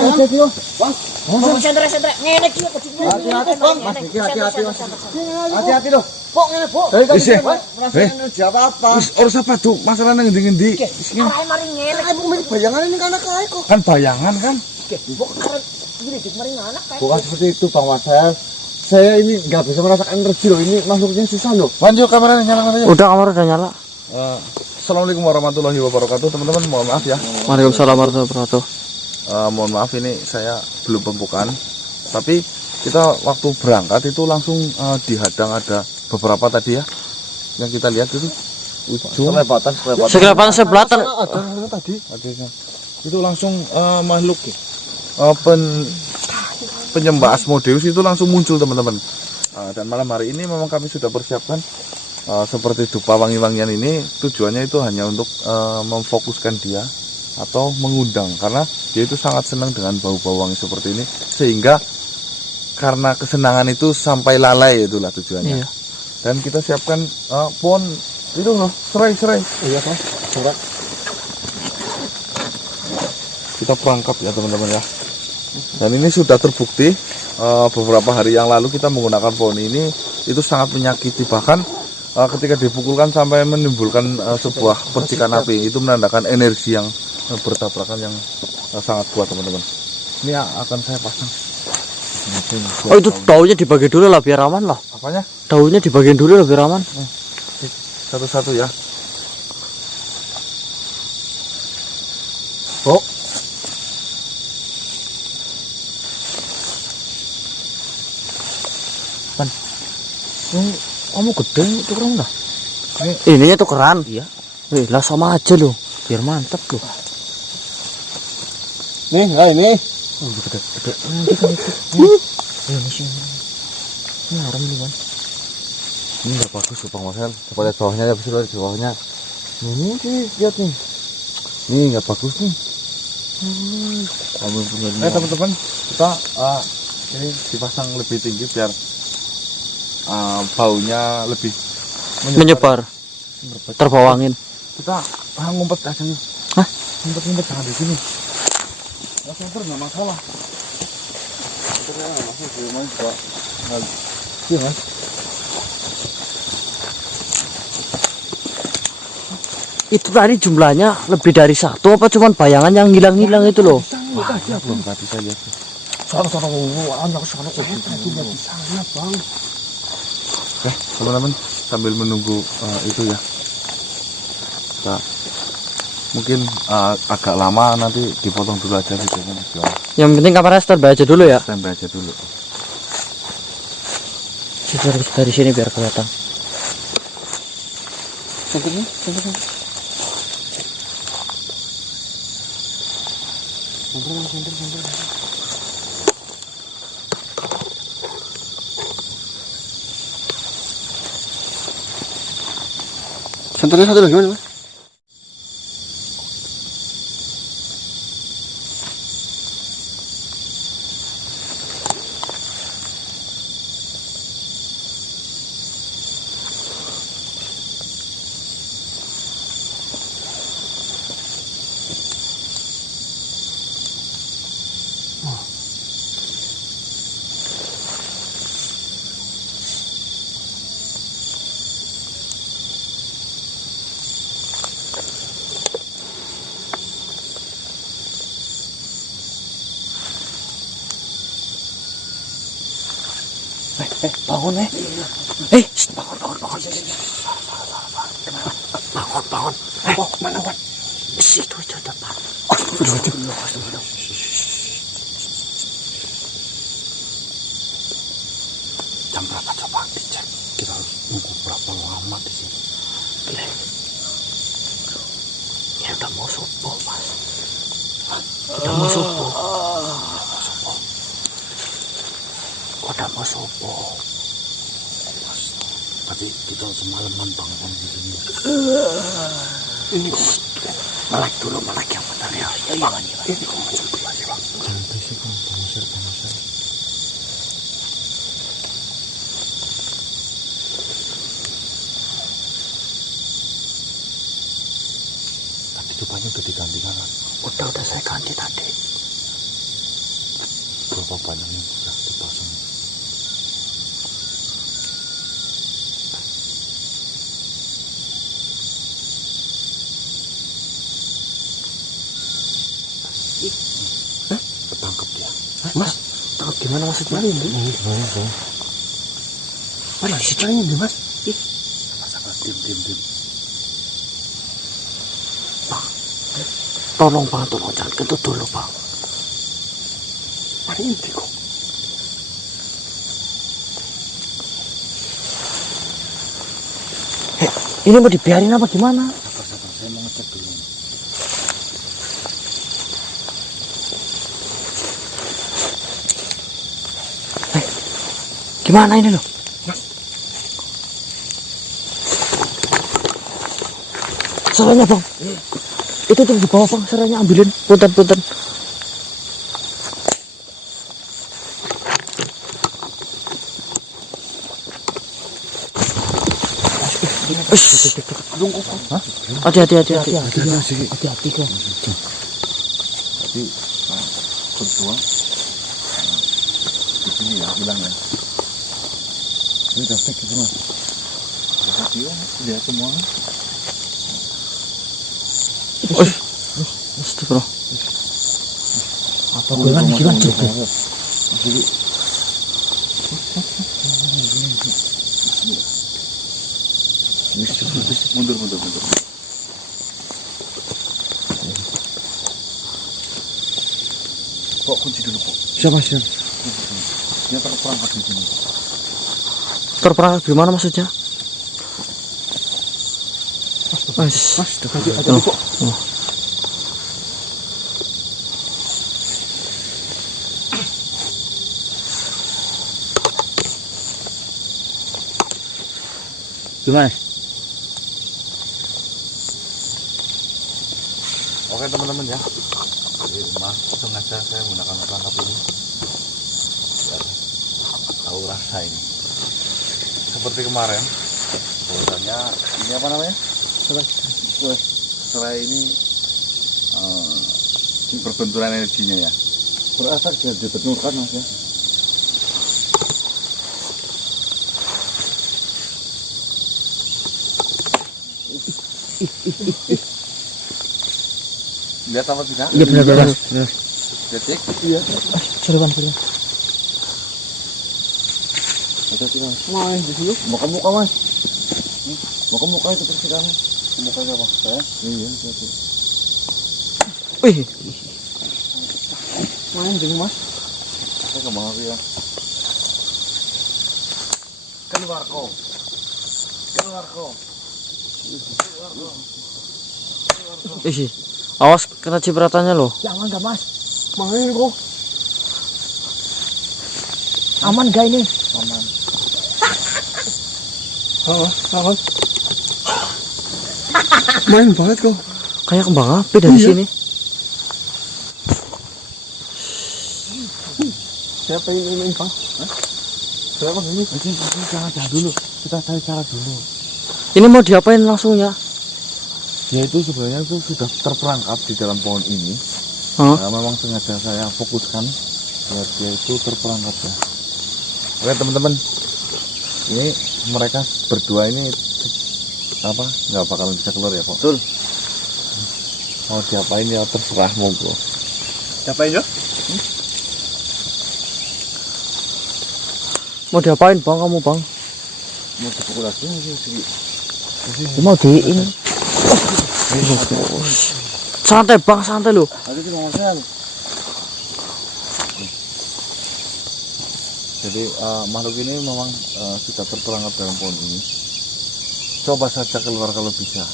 hati-hati loh. Bang. Sentre ngene iki kok. Hati-hati, Bang. Mas, hati-hati, Mas. Hati-hati loh. Pok ngene, Pok. Wis apa? Wis ora apa tuh masalah nang ngendi-ngendi. Arahe mari ngene. Ibu milik bayangan ini kan kae kok. Kan bayangan kan. Pok arep ngridik mari anak kae. Bukan seperti itu, Bang Marcel. Saya ini nggak bisa merasakan energi loh. Ini masuknya susah loh. Lanjut kameranya nyalakan aja. Udah, kamera udah nyala. Assalamualaikum warahmatullahi wabarakatuh teman-teman, mohon maaf ya. Waalaikumsalam warahmatullahi wabarakatuh. Mohon maaf ini saya belum pembukaan, tapi kita waktu berangkat itu langsung dihadang ada beberapa tadi ya yang kita lihat itu ujung Selebatan. Ada tadi. itu langsung makhluk penyembah Asmodeus itu langsung muncul teman-teman. Dan malam hari ini memang kami sudah persiapkan seperti dupa wangi-wangian ini, tujuannya itu hanya untuk memfokuskan dia atau mengundang, karena dia itu sangat senang dengan bau-bau wangi seperti ini, sehingga karena kesenangan itu sampai lalai, itulah tujuannya. Iya. Dan kita siapkan pohon itu loh, serai. Iya, Bang. Surat. Kita perangkap ya teman-teman ya. Dan ini sudah terbukti beberapa hari yang lalu kita menggunakan pohon ini itu sangat menyakiti, bahkan ketika dipukulkan sampai menimbulkan sebuah percikan api, itu menandakan energi yang bertabrakan yang sangat kuat teman-teman. Ini akan saya pasang. Oh, itu daunnya dibagi dulu lah biar aman lah. Apanya? Daunnya dibagiin dulu lah biar aman. Satu-satu ya. Oh. Ini kamu gede tukeran dah. Ininya tukeran. Iya. Lah sama aja loh, biar mantap loh. Nih, nah ini. Oh, gede. Nanti kan itu. Ini sih. Ini harum nih, Bang. Ini nggak bagus Bang Marcel. Coba lihat bawahnya ya, bisa lihat di bawahnya. Ini lihat nih. Ini nggak bagus nih. Kamu punya Teman-teman, kita ini dipasang lebih tinggi biar baunya lebih Menyebar. Terbawa angin. Kita ngumpet aja yuk. Hah? Ngumpet jangan di sini. Ya senter nggak masalah. Iya kan? Itu tadi jumlahnya lebih dari satu apa cuman bayangan yang hilang-hilang itu loh? Wah, belum tadi saya lihat. Sana anak sana kok tadi nggak bisa lihat, Bang. Oke, teman-teman, sambil menunggu itu ya. Kita mungkin agak lama, nanti dipotong dulu aja videonya. Yang penting kameranya standby aja dulu ya. Standby aja dulu. Dari sini biar kelihatan. Senternya. Senternya satu lagi mana, Mas? Bangun bangun. Bangun. Mana Wan? Situ aja depan. Jam berapa coba dicek? Kita harus nunggu berapa lama di sini? Ya udah mau subuh, Mas. Udah mau subuh. Berarti kita semalaman bangun di sini. Ini kok Melek dulu, melek yang benar ya. ini kok macam apa sih, Bang? Jangan berisik, Bang. Pengusir. Tadi dupanya udah diganti kan? Udah saya ganti tadi. apa-apa ini udah dipasang. Ketangkep dia. Mas, tangkap gimana maksudnya? Gimana bang? Mana di situ ini Mas? Sabar, diam. Tolong Bang, tolong jangan kentut dulu Bang. Mana ini kok? Ini mau dibiarin apa gimana? Sabar, saya mau ngecek dulu. Gimana ini loh? Saranya Bang. Itu tuh di bawah Bang, saranya ambilin. Punten. Hati-hati kok. Tapi kedua di sini ya bilang ya. Ini udah fake gitu Mas. Tapi lihat semua. Mesti bro. Apa gue kan gimana juga? Jadi mundur. Kok kunci dulu kok. Siapa sih? Dia terperangkap di sini. Terperangkap gimana maksudnya? Mas, Ada kok. gimana? Oke teman-teman ya. Jadi maaf sengaja saya menggunakan perangkap ini biar tahu rasa ini. Seperti kemarin, bahwasanya ini apa namanya? Serai ini perbenturan energinya ya. Berefek dia dibenturkan Mas ya. Lihat apa tidak? Iya benar. Detik. Iya. Sorry Bang. Ada sih Mas. Main di sini. Muka Mas. Muka itu terus kamu. Muka siapa? Saya? Iya, itu. Wih, Main ding Mas. Saya kemana ya? Keluar kau. ih. Awas kena cipratannya loh. Jangan gak Mas? Main kok. Aman gak ini? Aman. Awas. Main banget kok. Kayak kembang api dari sini. Siapa ini main Bang? Siapa ini? Ini cara dulu. Kita cari cara dulu. Ini mau diapain langsung ya? Dia itu sebenarnya itu sudah terperangkap di dalam pohon ini. Hah? Nah, memang sengaja saya fokuskan biar dia itu terperangkap ya. Oke teman-teman, ini mereka berdua ini apa nggak bakalan bisa keluar ya kok. Betul. Mau diapain ya terserah monggo. Siapa ini? Mau diapain Bang kamu Bang? Mau dipukul lagi sih. Mau di ini. Santai Bang, santai loh. Ada di Mas Sel. Jadi makhluk ini memang sudah terperangkap dalam pohon ini. Coba saja keluar kalau bisa.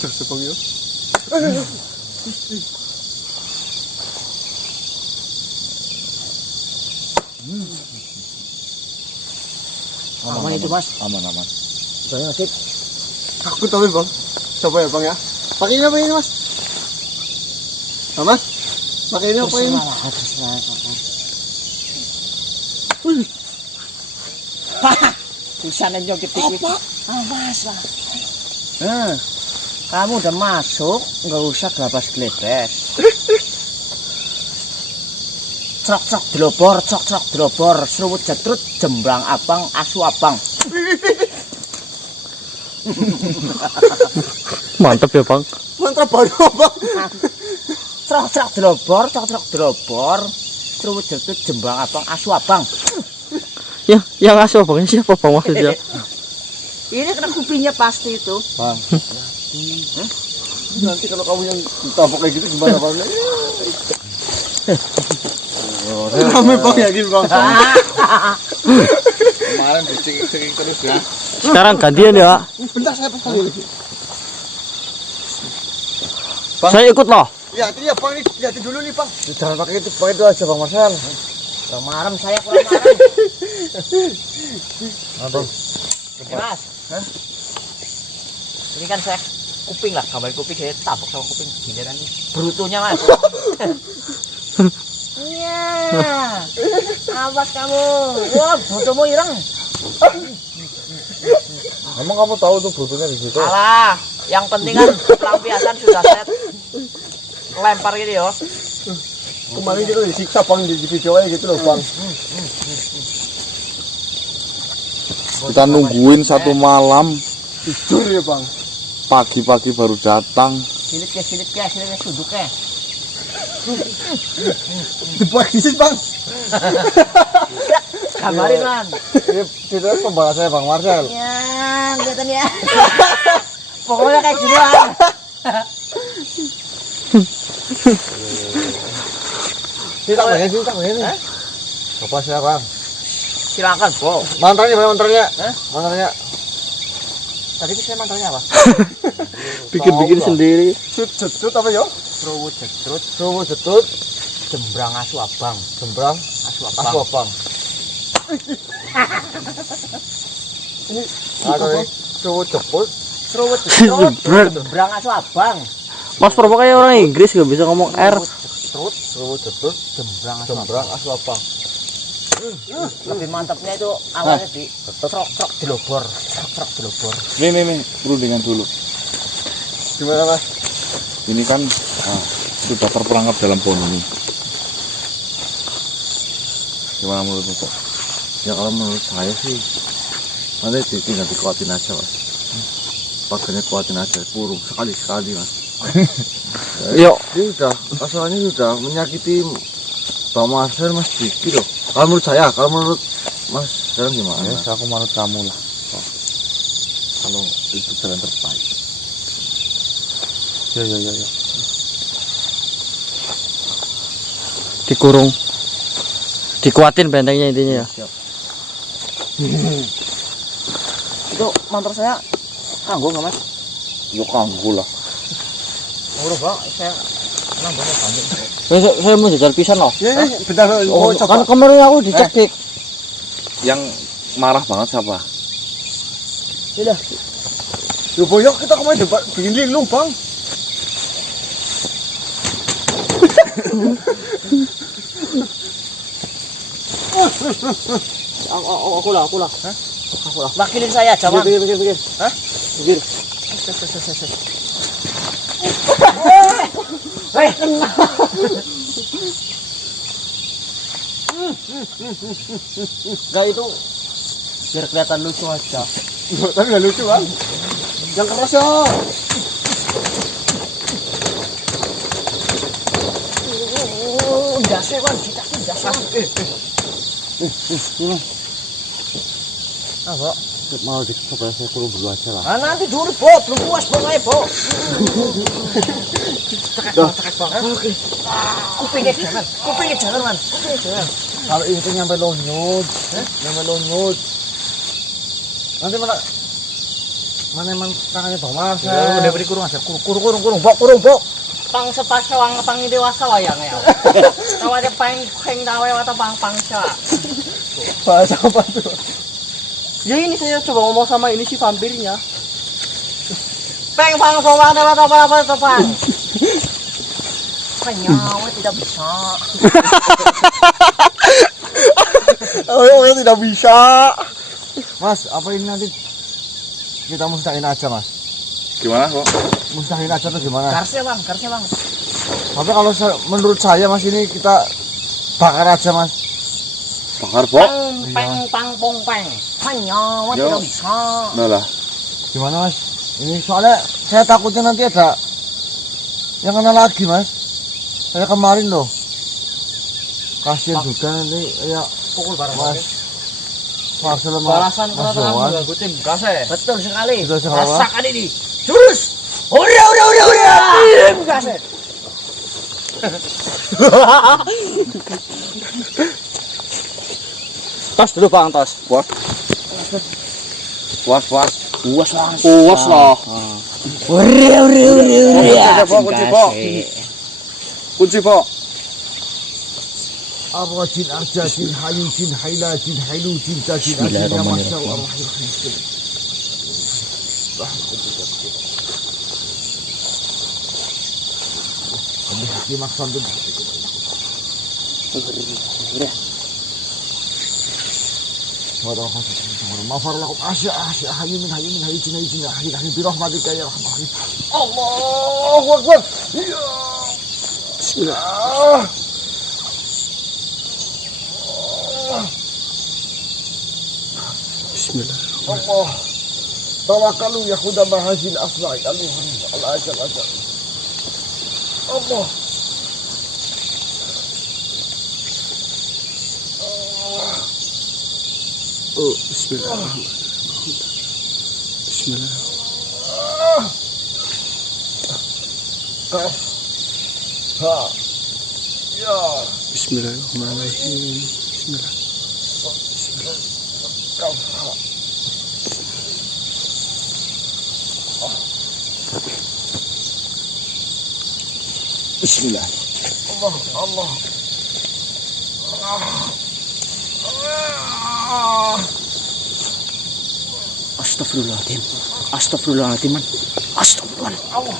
Terus kok yo. Aman itu Mas? Aman. Saya masih Aku tahu Bang. Coba ya Bang ya. Pakai ini apa ini Mas? Mas? Pakai ini apa ini? Bisa nenjok ketik. Awas lah. Nah, Kamu udah masuk, nggak usah gelabas gelebes. Crok delobor, seruput jetrut, jembrang abang, asu abang. Mantap ya, Bang. Mantra baru bang. Crok delobor, seruput jetrut, jembrang abang, asu abang. Ya, yang asuh Bang siapa Bang maksudnya? Ini kena kupingnya pasti itu. Bang. Nanti kalau kamu yang ditabok kayak gitu gimana bang? Rame bang yakin bang. Kemarin dicengking terus ya. Sekarang gantian ya. Bentar saya pasang lagi. Saya ikut loh. Lihatin ya bang, lihatin dulu nih bang. Jangan pakai itu aja bang Marcel. Kurang marem saya, kurang marem. Abang. Ini Mas. Ini kan saya kuping lah, gambar kuping saya tabok sama kuping giliran ini. Brutonya Mas. Iya. Awas kamu. Wah, brutomu ireng. Emang kamu tahu tuh butuhnya di situ? Alah, yang penting kan pelampiasan sudah set. Lempar gitu ya. Kemarin kita disiksa bang di video aja gitu loh bang. Kita nungguin satu malam, Tidur ya bang. pagi-pagi baru datang. Silit ya, suduk ya. Dibuat di sini bang. Kabarin man. Ini tidak pembahasannya bang Marcel. Ya, kelihatan ya. Pokoknya kayak gini lah. Cerita begini. Apa sih bang? Silakan, Bo. Mantranya mana mantranya? Hah? Mantranya. Tadi saya mantranya apa? Bikin-bikin sendiri. Cut apa yo? Seruput jetrut, Suwu jetut, jembrang asu abang, jembrang, asu asu abang. abang. Ini ada nih. Suwu jeput. Seruput jetrut, Jebret. jembrang asu abang. Mas Promo kayak orang Inggris gak bisa ngomong R. Jetrut, Suwu jetut, jembrang asu jembrang, abang. asu abang. Lebih mantapnya itu awalnya di trok delobor. Nih, perundingan dulu. Gimana mas? Ini kan sudah terperangkap dalam pohon ini. Gimana menurutmu Pak? Ya kalau menurut saya sih, nanti tinggal dikuatin aja mas. Pakainya kuatin aja, kurung sekali mas. Yuk, Ini sudah, masalahnya sudah menyakiti Bang Marcel mas Diki loh. Kalau menurut saya, kalau menurut mas sekarang gimana? Ya, aku manut kamu lah. Pak. Kalau itu jalan terbaik. Ya. dikurung. Dikuatin bentengnya intinya ya. Itu mantra saya kanggo nggak mas? Yo kanggo lah. Udah bang, saya nambah banyak. Saya mau jajar pisan loh. Ya, bentar, Oh, coba. kan kemarin aku dicekik. Yang marah banget siapa? Sudah. Yo boyok kita kemarin bikin linglung bang. Aku lah. Wakilin saya aja bang. Pikir. Hah? Pikir. Gak itu biar kelihatan lucu aja. Tapi nggak lucu bang. Yang keras ya. Gas bang, kita gas bang. Apa? Mau dicoba saya kurung dulu aja lah. Ah nanti dulu Bo, belum puas Bo, ayo Bo. Tekan bang. Oke. Kupingnya jangan man. Kalau ini tuh nyampe lonyut, nyampe lonyut. Nanti mana emang tangannya Bang Marcel. Udah beri kurung aja, kurung Bo. Pang sepasya wang pang dewasa wayang ya. Tawa aja pang tawa atau pangsa. Bahasa apa tuh? Ya ini saya coba ngomong sama ini si vampirnya. Peng pang soang apa pang. Nyawa tidak bisa. Oh, tidak bisa. Mas, apa ini nanti kita musnahin aja mas? Gimana kok? Musnahin aja tuh gimana? Karsnya bang. Tapi kalau menurut saya mas ini kita bakar aja mas. Bakar, Pok. Peng, pong, peng. Hanya, Yo. tidak bisa. Nah lah. Gimana mas? Ini soalnya saya takutnya nanti ada yang kena lagi mas. Saya kemarin loh. Kasian juga nanti ya Pukul barang mas. Marcel sama Balasan Mas peraturan Johan. mengganggu tim kasih. Betul sekali. Betul sekali, Pak. Rasakan ini. Jurus. Udah. Tim kasih. Tos dulu bang, tos. Puas. Puas. Puas lah. Puas lah. Udah. Kunci, Pok. Kunci, Pok. Arwah jin arja jin hayu jin haila jin hailu jin tajin ajin ya masya Allah ar-rahim. Kami hati maksud dan Mafar lakum asya hayu min hayu jin hayu bi rahmatika ya rahman rahim. Allahu akbar. Ya. Bismillah. Bismillah. Allah tawakkalu ya khuda mahazil asma'i al-ajal Allah Oh, bismillah. Bismillah. kaf ha ya Bismillahirrahmanirrahim. Bismillah. kaf ha Bismillah. Allah Astagfirullahaladzim. Astagfirullahaladzim, man. Astagfirullah.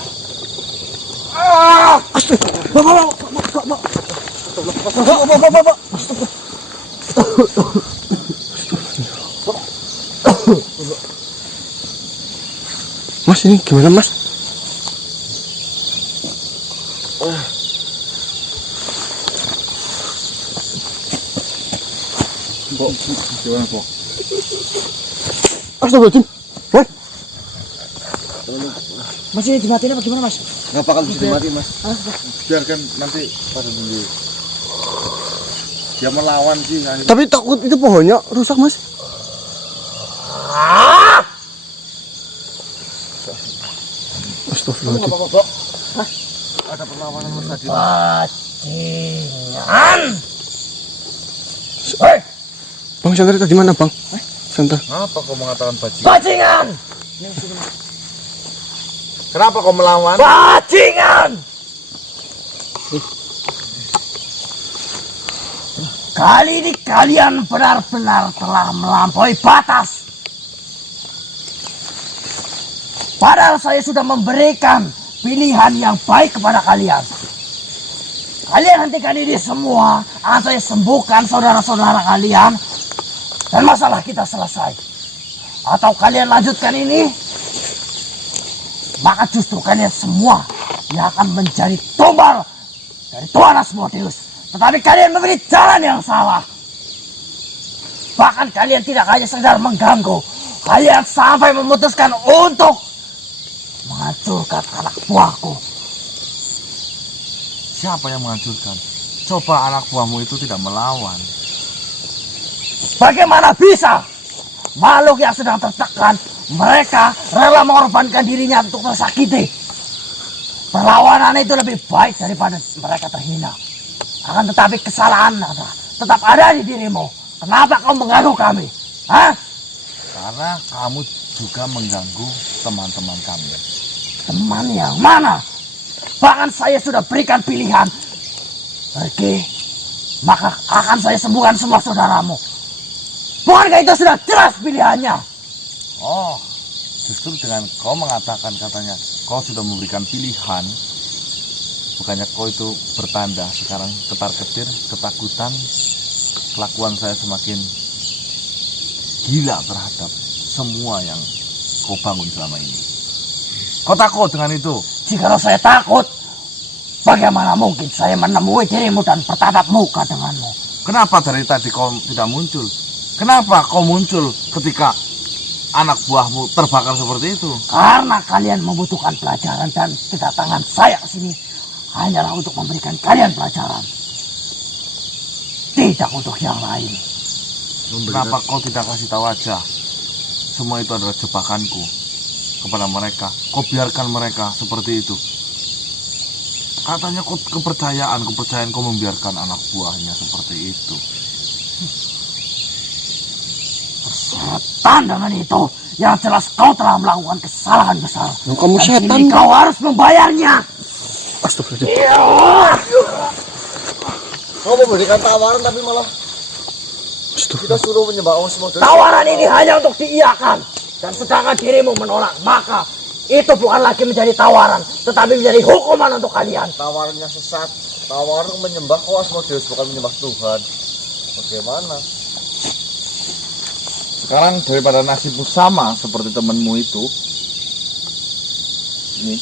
Mas, ini gimana, Mas? Pok, gimana, Pok? Astagfirullahaladzim. Hah? Mas ini dimatiin apa gimana mas? Nggak bakal bisa mati, Mas. Biarkan nanti pada dulu. Dia melawan sih. Tapi takut itu pohonnya rusak, Mas. Astagfirullahaladzim. ada perlawanan mas tadi Bajingan. Bang, Senter tadi mana, Bang? Senter. Kenapa kau mengatakan bajingan? Bajingan. Kenapa kau melawan? Bajingan. Kali ini kalian benar-benar telah melampaui batas. Padahal saya sudah memberikan pilihan yang baik kepada kalian. Kalian hentikan ini semua, akan saya sembuhkan saudara-saudara kalian, dan masalah kita selesai. Atau kalian lanjutkan ini, maka justru kalian semua yang akan menjadi tumbal dari Tuan Asmodeus. Tetapi kalian memilih jalan yang salah. Bahkan kalian tidak hanya sekedar mengganggu, kalian sampai memutuskan untuk menghancurkan anak buahku. Siapa yang menghancurkan? Coba anak buahmu itu tidak melawan. Bagaimana bisa makhluk yang sedang tertekan, mereka rela mengorbankan dirinya untuk tersakiti? Perlawanan itu lebih baik daripada mereka terhina. Akan tetapi kesalahan tetap ada di dirimu. Kenapa kau mengganggu kami? Hah? Karena kamu juga mengganggu teman-teman kami. Teman yang mana? Bahkan saya sudah berikan pilihan. Pergi, maka akan saya sembuhkan semua saudaramu. Bukankah itu sudah jelas pilihannya? Oh, justru dengan kau mengatakan katanya kau sudah memberikan pilihan, bukannya kau itu bertanda sekarang ketar-ketir, ketakutan, kelakuan saya semakin gila terhadap semua yang kau bangun selama ini. Kau takut dengan itu? Jikalau saya takut, Bagaimana mungkin saya menemui dirimu dan bertatap muka denganmu? Kenapa dari tadi kau tidak muncul? Kenapa kau muncul ketika anak buahmu terbakar seperti itu? Karena kalian membutuhkan pelajaran dan kedatangan saya ke sini hanyalah untuk memberikan kalian pelajaran. Tidak untuk yang lain. Kenapa kau tidak kasih tahu aja? Semua itu adalah jebakanku kepada mereka. Kau biarkan mereka seperti itu. Katanya kau kepercayaan kau membiarkan anak buahnya seperti itu. Setan dengan itu, yang jelas kau telah melakukan kesalahan besar. Kamu Dan setan. kini kau harus membayarnya. Astagfirullah. Kau memberikan tawaran tapi malah kita suruh menyembah Osmo. Tawaran ini hanya untuk diiyakan. Dan sedangkan dirimu menolak, maka itu bukan lagi menjadi tawaran, tetapi menjadi hukuman untuk kalian. Tawarannya sesat. Tawaran menyembah Asmodeus bukan menyembah Tuhan. Bagaimana? Sekarang daripada nasibmu sama seperti temanmu itu, ini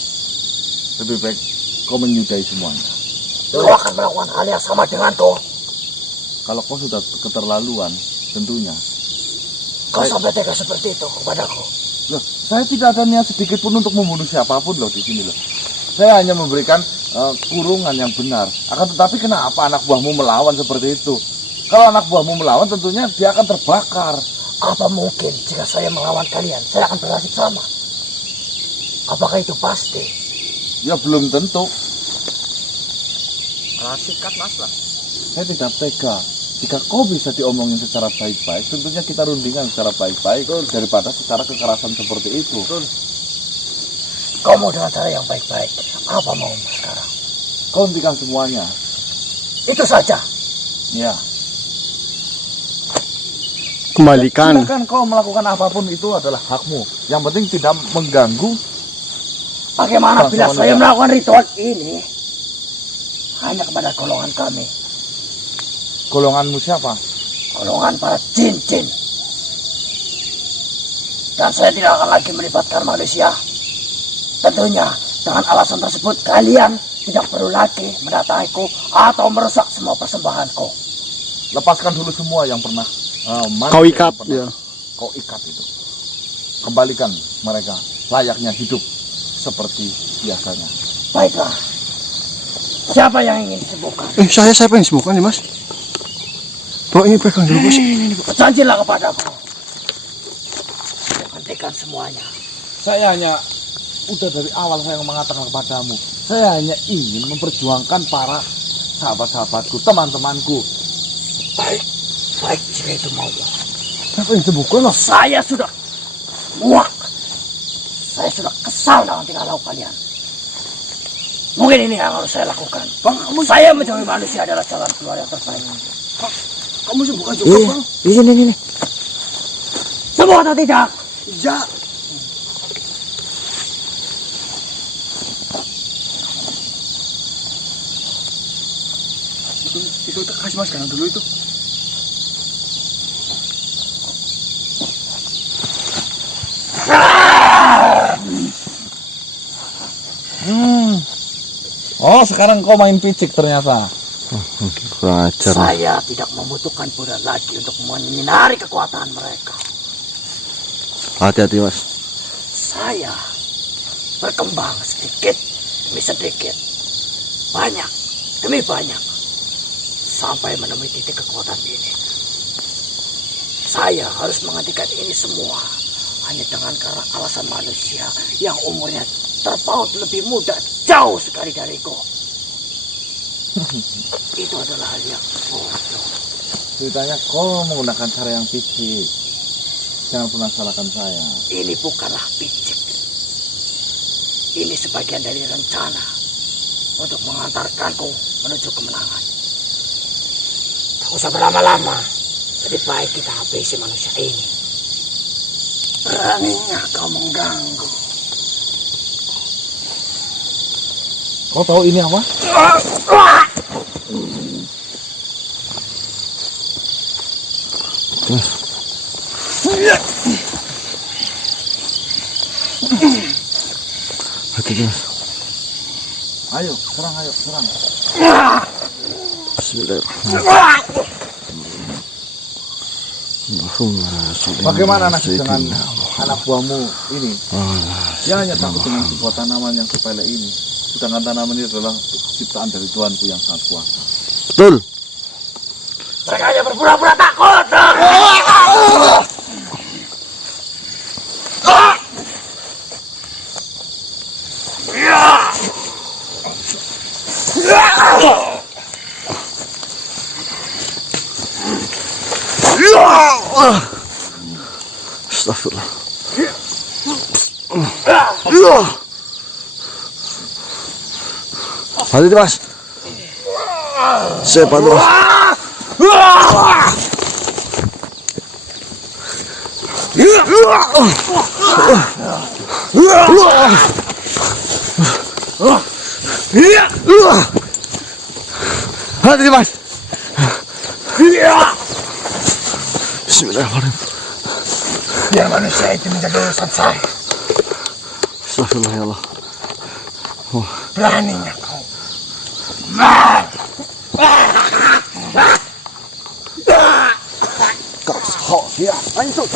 lebih baik kau menyudahi semuanya. Kau akan melakukan hal yang sama denganku. Kalau kau sudah keterlaluan, tentunya. Kau sampai tega seperti itu kepadaku. Loh, saya tidak ada niat sedikit pun untuk membunuh siapapun loh di sini loh. Saya hanya memberikan kurungan yang benar. Akan tetapi kenapa anak buahmu melawan seperti itu? Kalau anak buahmu melawan, tentunya dia akan terbakar. Apa mungkin jika saya melawan kalian, saya akan bernasib sama? Apakah itu pasti? Ya belum tentu. Sikat mas lah. Saya tidak tega. Jika kau bisa diomongin secara baik-baik, tentunya kita rundingan secara baik-baik daripada secara kekerasan seperti itu. Kau mau dengan cara yang baik-baik. Apa mau sekarang? Kau hentikan semuanya. Itu saja. Ya. Kembalikan. Silakan kau melakukan apapun itu adalah hakmu. Yang penting tidak mengganggu. Bagaimana bila Bangsa saya manusia. melakukan ritual ini hanya kepada golongan kami? Golonganmu siapa? Golongan para jin-jin. Dan saya tidak akan lagi melibatkan manusia. Tentunya dengan alasan tersebut kalian tidak perlu lagi mendatangiku atau merusak semua persembahanku. Lepaskan dulu semua yang pernah Kau ikat, yang pernah ya. Kau ikat itu. Kembalikan mereka layaknya hidup seperti biasanya. Baiklah. Siapa yang ingin disembuhkan? Saya pengen sembuhkan nih mas. Bawa ini pegang dulu bos. Berjanjilah kepadaku. Hentikan semuanya. Saya hanya udah dari awal saya mengatakan kepadamu, saya hanya ingin memperjuangkan para sahabat-sahabatku, teman-temanku. Baik. Baik jika itu mau. Apa yang sembuhkan loh? Saya sudah muak. Saya sudah kesal dengan tingkah laku kalian. Mungkin ini yang harus saya lakukan. Bang, Saya menjauhi manusia adalah jalan keluar yang terbaik. kamu sembuhkan juga bang. Ini. Semua atau tidak? Ya. Itu kasih mas kanan dulu itu. Oh, sekarang kau main picik ternyata. Kurang ajar. Saya tidak membutuhkan bulan lagi untuk menyinari kekuatan mereka. Hati-hati mas. Saya berkembang sedikit demi sedikit, banyak demi banyak, sampai menemui titik kekuatan ini. Saya harus menghentikan ini semua hanya dengan karena alasan manusia yang umurnya terpaut lebih muda jauh sekali dariku. Itu adalah hal yang bodoh. Ceritanya kau menggunakan cara yang picik. Jangan pernah salahkan saya. Ini bukanlah picik. Ini sebagian dari rencana untuk mengantarkanku menuju kemenangan. Tak usah berlama-lama. Lebih baik kita habisi manusia ini. Beraninya kau mengganggu. Kau tahu ini apa? Hati-hati mas. Ayo, serang, ayo, serang. Bismillahirrahmanirrahim. Bagaimana nasib dengan anak buahmu ini? Dia hanya takut dengan sebuah tanaman yang sepele ini. Sedangkan tanaman ini adalah ciptaan dari Tuhanku yang sangat kuasa. Betul. Mereka hanya berpura-pura takut. Astagfirullah. Hati mas. Saya bantu mas. Hati mas. Bismillahirrahmanirrahim. Biar manusia itu menjadi urusan saya. Astagfirullah ya Allah. Beraninya kau. Kau ya, lanjut.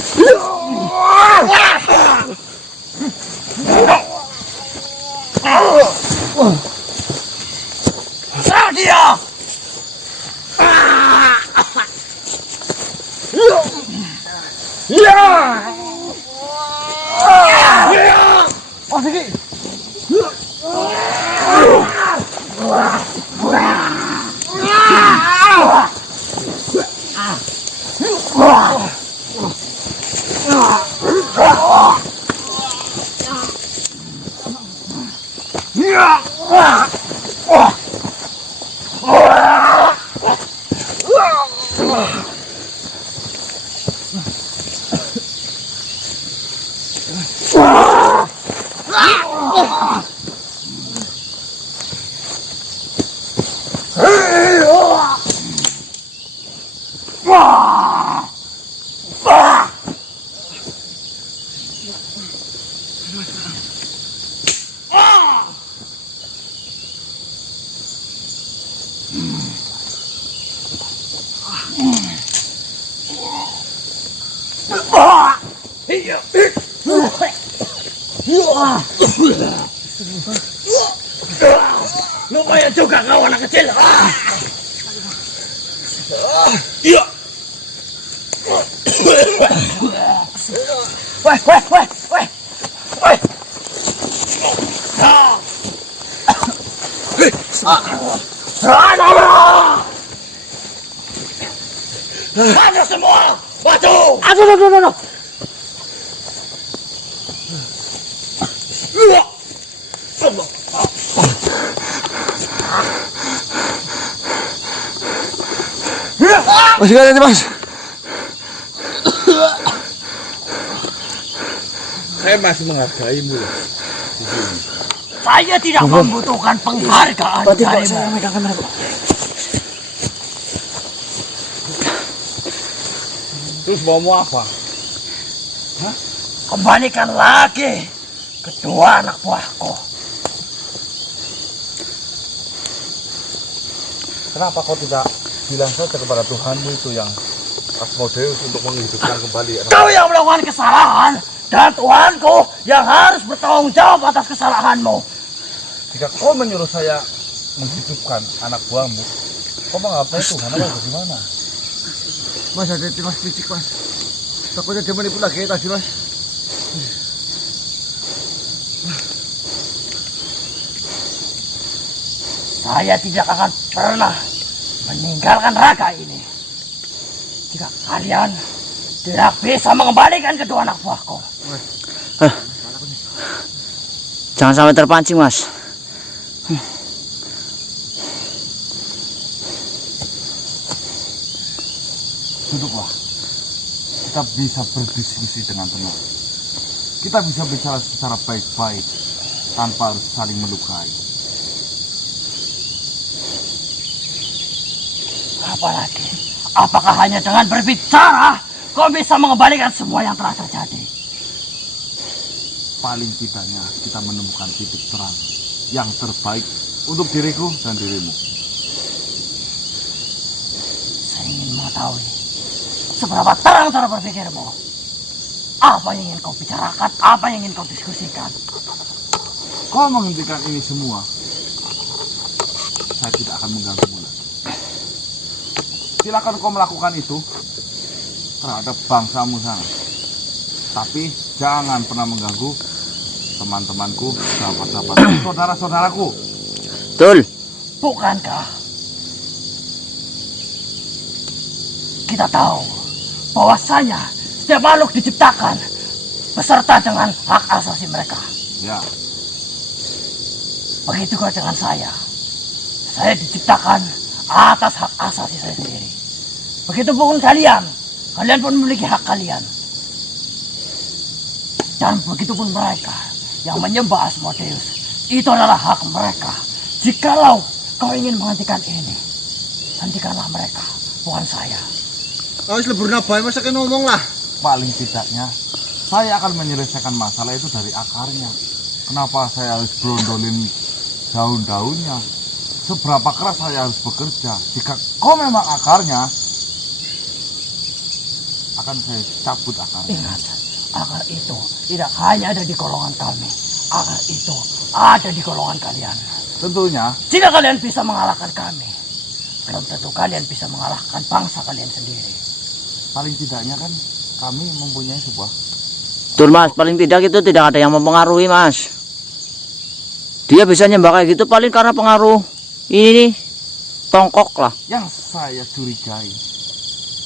Serang dia. Lumayan juga kau anak kecil. Weh. Mana semua? Batu. Aduh. Masih ada mas. Saya masih menghargaimu loh. Saya tidak membutuhkan penghargaan darimu. Terus maumu apa? Kembalikan lagi kedua anak buahku. Kenapa kau tidak bilang saja kepada Tuhanmu itu yang Asmodeus untuk menghidupkan kembali anak? Kau yang melakukan kesalahan dan Tuhanku yang harus bertanggung jawab atas kesalahanmu. Jika kau menyuruh saya menghidupkan anak buahmu, kau menganggapnya Tuhan apa bagaimana? Mas ada mas picik mas. Takutnya dia menipu lagi tadi mas. Saya tidak akan pernah meninggalkan raga ini jika kalian tidak bisa mengembalikan kedua anak buahku. Jangan sampai terpancing, Mas. Duduklah. Kita bisa berdiskusi dengan tenang. Kita bisa bicara secara baik-baik tanpa harus saling melukai. Apalagi, apakah hanya dengan berbicara kau bisa mengembalikan semua yang telah terjadi? Paling tidaknya kita menemukan titik terang yang terbaik untuk diriku dan dirimu. Saya ingin mengetahui seberapa terang cara berpikirmu. Apa yang ingin kau bicarakan, apa yang ingin kau diskusikan. Kau menghentikan ini semua, saya tidak akan mengganggumu lagi. Silakan kau melakukan itu terhadap bangsamu sana. Tapi jangan pernah mengganggu teman-temanku, sahabat-sahabatku, saudara-saudaraku. Betul. Bukankah kita tahu bahwasanya setiap makhluk diciptakan beserta dengan hak asasi mereka. Ya, Begitu juga dengan saya. Saya diciptakan atas hak asasi saya sendiri. Begitupun kalian. Kalian pun memiliki hak kalian. Dan begitupun mereka yang menyembah Asmodeus. Itu adalah hak mereka. Jikalau kau ingin menghentikan ini, hentikanlah mereka, bukan saya. Harus lebur nabai masa ngomong lah. paling tidaknya saya akan menyelesaikan masalah itu dari akarnya. Kenapa saya harus berondolin daun-daunnya? Seberapa keras saya harus bekerja? Jika kau memang akarnya, akan saya cabut akarnya. Ingat, akar itu tidak hanya ada di golongan kami. Akar itu ada di golongan kalian. Tentunya, Jika kalian bisa mengalahkan kami, belum tentu kalian bisa mengalahkan bangsa kalian sendiri. paling tidaknya kan kami mempunyai sebuah. Betul mas, paling tidak itu tidak ada yang mempengaruhi mas. Dia bisa nyembah kayak gitu paling karena pengaruh ini nih, tongkok lah. Yang saya curigai,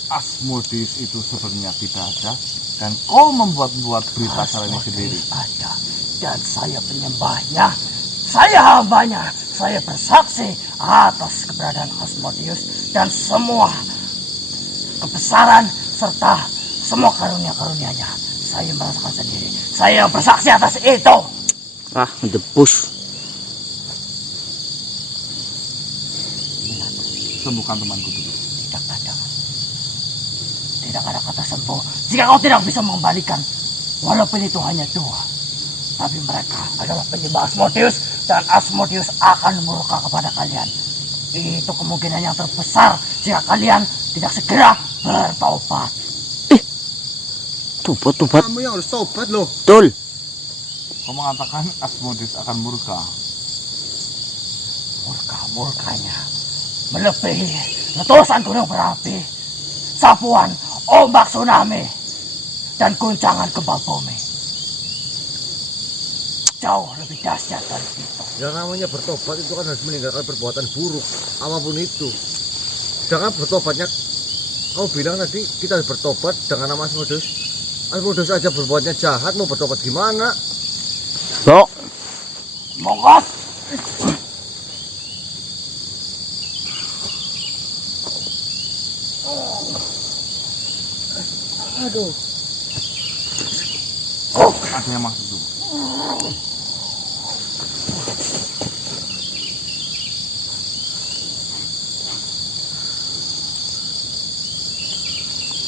Asmodeus itu sebenarnya tidak ada, dan kau membuat-buat berita acara ini sendiri. Ada, dan saya penyembahnya, saya hambanya, saya bersaksi atas keberadaan Asmodeus dan semua kebesaran serta semua karunia-karunianya. Saya merasakan sendiri, saya bersaksi atas itu. Ah, ngedebus. Sembuhkan temanku dulu. Tidak ada. Tidak ada kata sembuh jika kau tidak bisa mengembalikan. Walaupun itu hanya dua. Tapi mereka adalah penyembah Asmodeus. Dan Asmodeus akan murka kepada kalian. Itu kemungkinan yang terbesar jika kalian tidak segera bertobat. Tobat. Kamu yang harus tobat loh. Betul. Kau mengatakan Asmodeus akan murka. Murkanya melebihi letusan gunung berapi, sapuan ombak tsunami, dan guncangan gempa bumi. Jauh lebih dahsyat dari itu. Yang namanya bertobat itu kan harus meninggalkan perbuatan buruk, apapun itu. Jangan bertobatnya, kau bilang tadi kita harus bertobat dengan nama Asmodeus. Asmodeus aja berbuatnya jahat, mau bertobat gimana? Bok. Mongos. Aduh. Ada yang masuk dulu.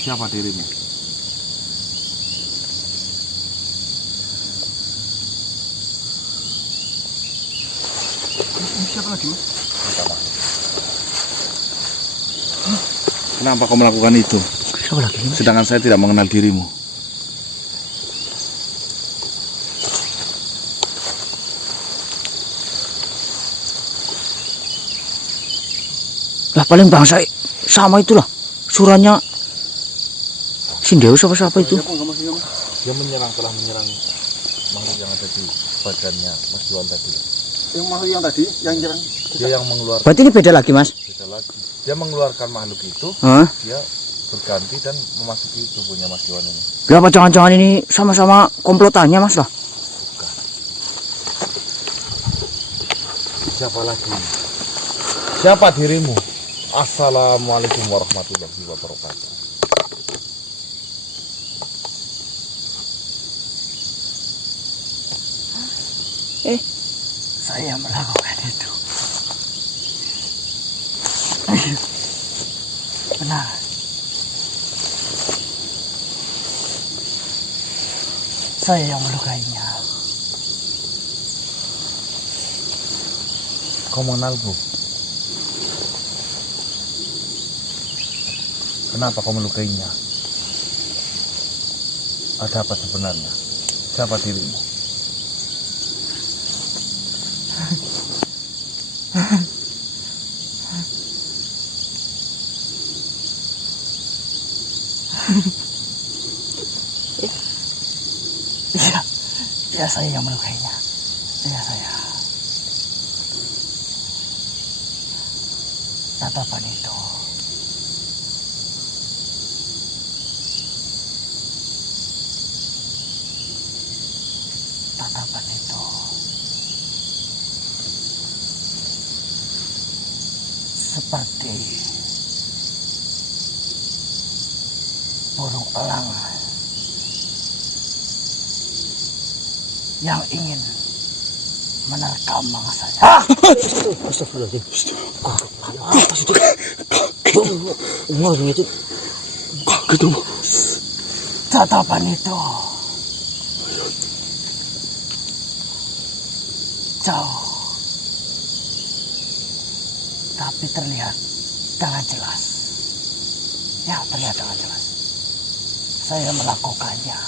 Siapa dirimu? Siapa lagi mas? Kenapa kau melakukan itu? Siapa lagi? Sedangkan saya tidak mengenal dirimu. Lah paling bangsa sama itulah. Surannya Sindeus apa itu? Dia telah menyerang makhluk yang ada di badannya Mas Juan tadi. Yang makhluk yang tadi, yang nyerang. Dia yang mengeluarkan, Berarti ini beda lagi mas? beda lagi. Dia mengeluarkan makhluk itu, Hah? dia berganti dan memasuki tubuhnya Mas Juan ini. Lah apa jangan-jangan ini sama-sama komplotannya mas lah? Siapa lagi? Siapa dirimu? Assalamualaikum warahmatullahi wabarakatuh. Saya melakukan itu. Benar. Saya yang melukainya. Kau mengenalku. Kenapa kau melukainya? Ada apa sebenarnya? Siapa dirimu? Iya, saya yang melukainya. Iya, saya. Tatapan itu seperti burung elang yang ingin menerkam mangsanya. Astagfirullahaladzim. Apa sih itu? Ngomong itu. Gitu. Tatapan itu jauh, tapi terlihat dengan jelas. Ya, terlihat dengan jelas. Saya melakukannya.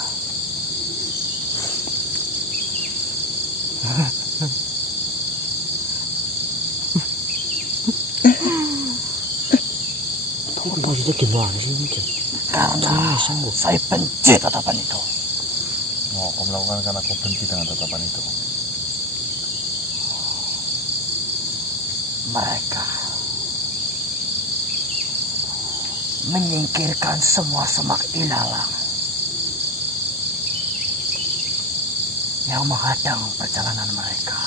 Itu maksudnya gimana sih ini? Karena saya benci tatapan itu. Oh, kau melakukan karena kau benci dengan tatapan itu. Mereka menyingkirkan semua semak ilalang yang menghadang perjalanan mereka.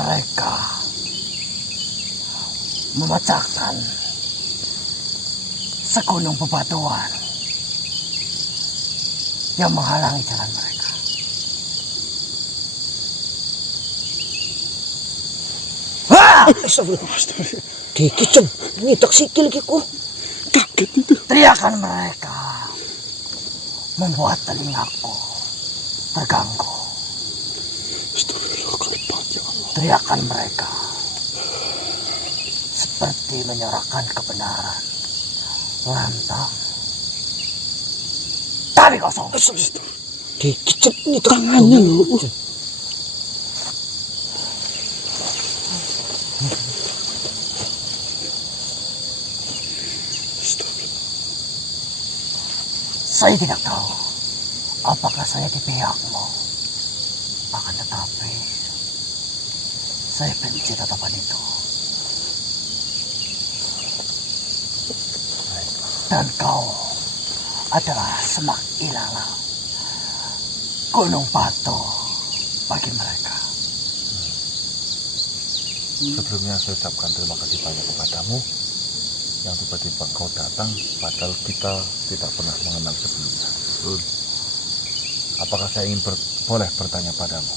Mereka memecahkan segunung bebatuan yang menghalangi jalan mereka. Astagfirullah. Dikicem, ngitak sikil kiku. Kaget itu. Teriakan mereka membuat telingaku terganggu. Astagfirullah, kaget banget ya Allah. Teriakan mereka seperti menyerahkan kebenaran, lantang, tapi kosong. Dikicem ini tangannya loh. Saya tidak tahu apakah saya di pihakmu, akan tetapi saya benci tatapan itu. Dan kau adalah semak ilalang, gunung batu bagi mereka. Sebelumnya saya ucapkan terima kasih banyak kepadamu yang tiba-tiba kau datang padahal kita tidak pernah mengenal sebelumnya. Apakah saya ingin boleh bertanya padamu?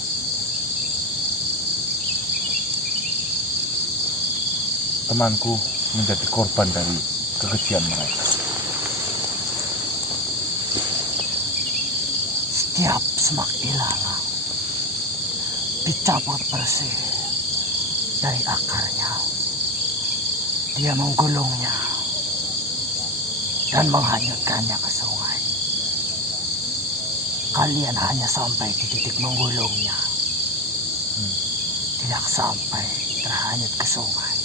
Temanku menjadi korban dari kekejian mereka. Setiap semak ilalang dicabut bersih dari akarnya. Dia menggulungnya dan menghanyutkannya ke sungai. Kalian hanya sampai di titik menggulungnya, tidak sampai terhanyut ke sungai.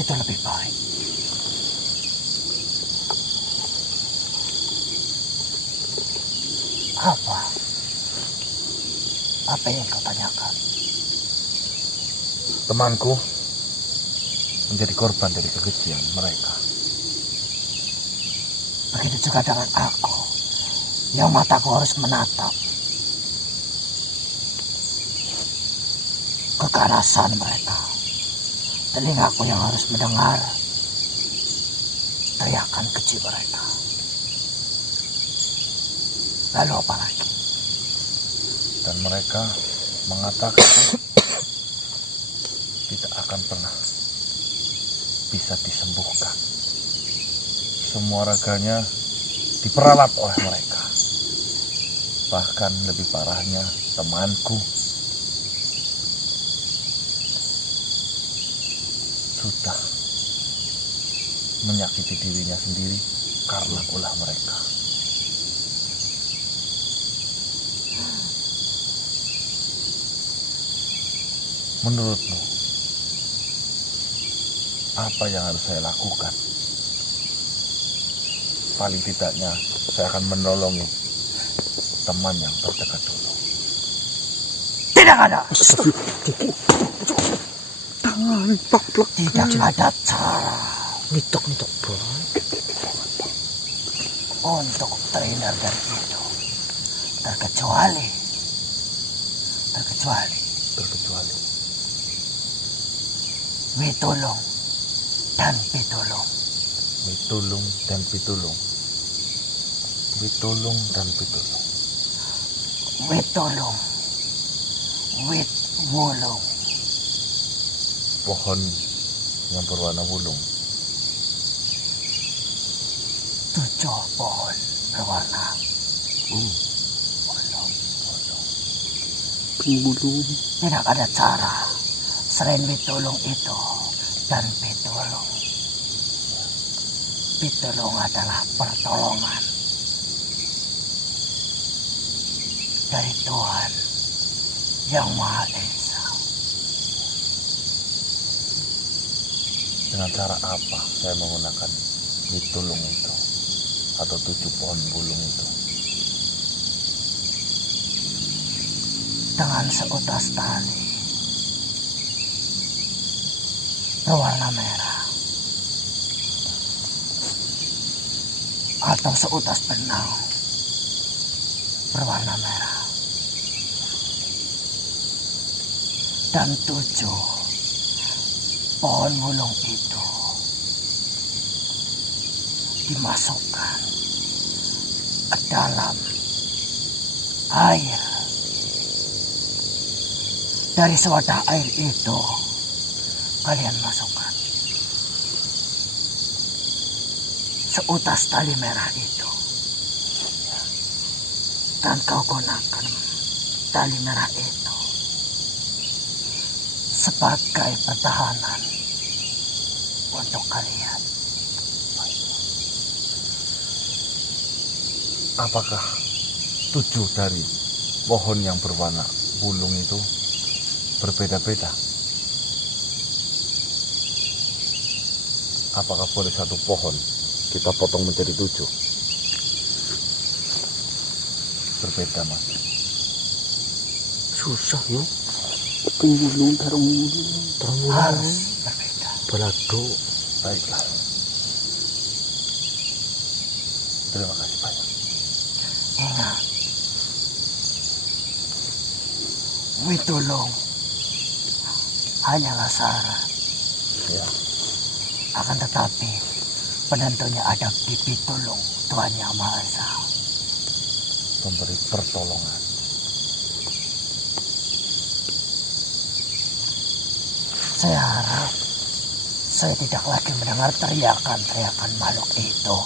Itu lebih baik. Apa yang kau tanyakan? Temanku menjadi korban dari kekejian mereka. Begitu juga dengan aku, yang mataku harus menatap keganasan mereka. Telingaku yang harus mendengar teriakan keji mereka. Lalu apa lagi? Dan mereka mengatakan tidak akan pernah bisa disembuhkan. Semua raganya diperalat oleh mereka. bahkan lebih parahnya temanku sudah menyakiti dirinya sendiri karena ulah mereka. Menurutmu, apa yang harus saya lakukan? Paling tidaknya saya akan menolongi teman yang terdekat dulu. Tidak ada. Tangan plak-plak. Tidak ada cara Nitok-nitok boy. untuk trainer dari itu. Terkecuali Terkecuali Witulung dan Pitulung. Mitulung dan Pitulung. Witulung dan Pitulung. Witulung, Witwulung, Pohon yang berwarna wulung. 7 pohon berwarna wulung. Tidak ada cara selain Witulung itu dan Pitulung. Pitulung adalah pertolongan dari Tuhan Yang Maha Esa. Dengan cara apa saya menggunakan Mitulung itu atau 7 pohon wulung itu? Dengan seutas tali berwarna merah atau seutas benang berwarna merah dan 7 pohon wulung itu dimasukkan ke dalam air. Dari sewadah air itu kalian masukkan seutas tali merah itu, dan kau gunakan tali merah itu sebagai pertahanan untuk kalian. Apakah 7 dari pohon yang berwarna wulung itu berbeda-beda? Apakah boleh satu pohon kita potong menjadi 7? Berbeda, Mas. Susah yuk. Harus berbeda. Balado. Baiklah. Terima kasih banyak. Ingat, Witulung hanyalah saran. Ya, Akan tetapi penentunya ada di Pitulung Tuhan Yang Maha Esa. memberi pertolongan. Saya harap saya tidak lagi mendengar teriakan-teriakan makhluk itu,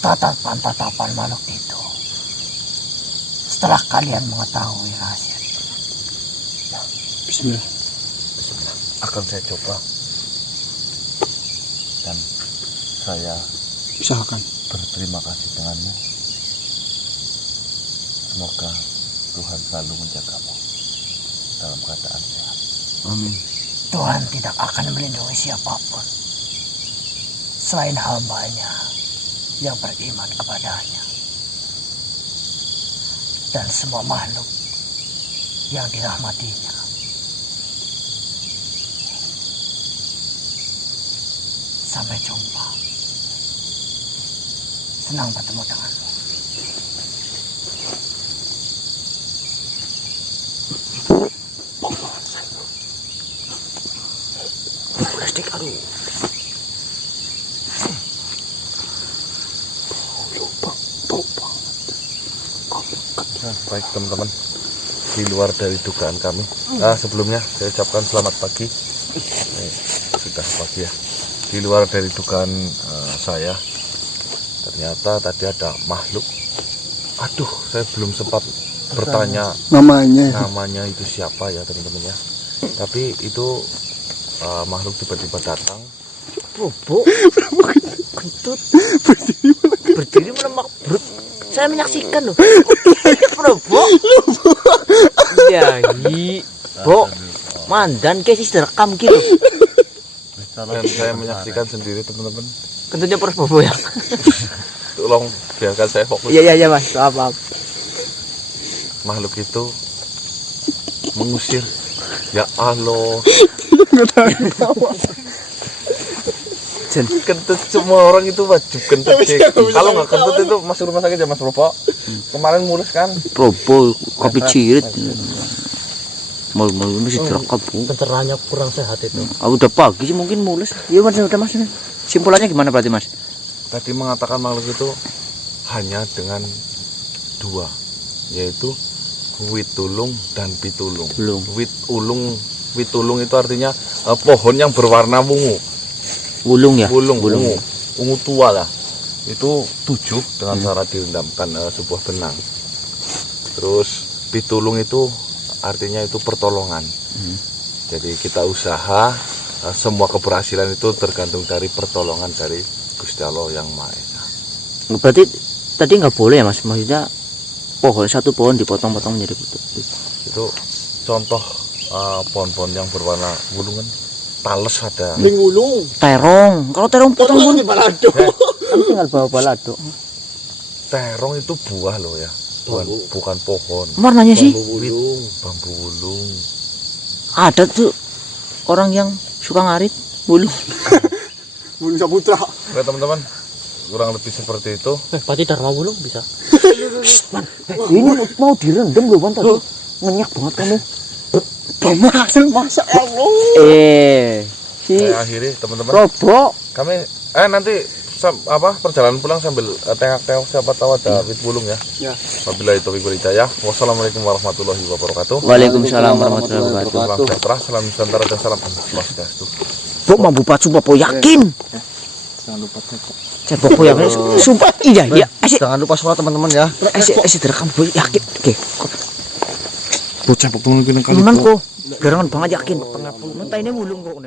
tatapan-tatapan makhluk itu, setelah kalian mengetahui rahasia itu. Bismillah. Akan saya coba. Dan saya Usahakan. berterima kasih denganmu. Semoga Tuhan selalu menjagamu dalam keadaan sehat. Amin. Tuhan tidak akan melindungi siapapun selain hamba-Nya yang beriman kepadanya, dan semua makhluk yang dirahmatinya. Sampai jumpa. Senang bertemu denganmu. Plastik aduh. Baik teman-teman, di luar dari dugaan kami. Sebelumnya saya ucapkan selamat pagi. Sudah pagi ya. Di luar dari dugaan saya, ternyata tadi ada makhluk Aduh, saya belum sempat bertanya namanya itu siapa ya teman-teman ya. Tapi itu makhluk tiba-tiba datang. Bobo. Kentut. Berdiri melemak brut. Saya menyaksikan loh. Bobo. Ya, Bo. Mandan kayak sih direkam gitu. Dan saya menyaksikan sendiri teman-teman. Kentutnya perus bobo ya. Tolong biarkan saya fokus. Iya Mas. Maaf. Makhluk itu mengusir. Ya Allah. Kentut semua orang itu wajib kentut. Kalau nggak kentut itu masuk rumah sakit ya Mas Bobo. Kemarin mulus kan? Bobo kopi cirit. Mau masih direkam Bu. Pencernanya kurang sehat itu. Udah pagi sih mungkin mulus. Iya Mas, udah Mas. Simpulannya gimana berarti Mas? Tadi mengatakan makhluk itu hanya dengan dua, yaitu witulung dan pitulung. Witulung itu artinya pohon yang berwarna wungu. Wulung ya? Ungu tua lah. Itu 7 dengan cara direndamkan sebuah benang. Terus pitulung itu artinya itu pertolongan. Jadi kita usaha, semua keberhasilan itu tergantung dari pertolongan dari Gusti Allah yang Maha Esa. Berarti tadi nggak boleh ya Mas? Maksudnya satu pohon dipotong-potong jadi putih. Itu contoh pohon-pohon yang berwarna wulungan. Tales ada. Wulung. Terong. Kalau terong potong pun di balado. kan tinggal bawa balado. Terong itu buah loh ya. Bukan pohon. Warnanya sih? Bambu wulung. Ada tuh orang yang suka ngarit wulung. Wulung Saputra. Oke teman-teman, kurang lebih seperti itu. Pati Dharma Wulung bisa. Ini mau direndam gue Wan tadi. Ngenyak banget kamu. Hasil masak Allah. Si Saya akhiri teman-teman. Robo. Kami nanti perjalanan pulang sambil tengok-tengok siapa tahu ada wit wulung ya. Ya. Wabillahi taufiq wal hidayah. Wassalamualaikum warahmatullahi wabarakatuh. Waalaikumsalam warahmatullahi wabarakatuh. Salam sejahtera, salam Nusantara dan salam Allah Swastiastu. Bo mampu pat sumpah po yakin. Jangan lupa cek. Cebok po yakin. Sumpah iya. Jangan lupa sholat teman-teman ya. Direkam po yakin. Oke. Bocah teman-teman kali. Temen kok. Garangan banget yakin. Mentah ini wulung kok.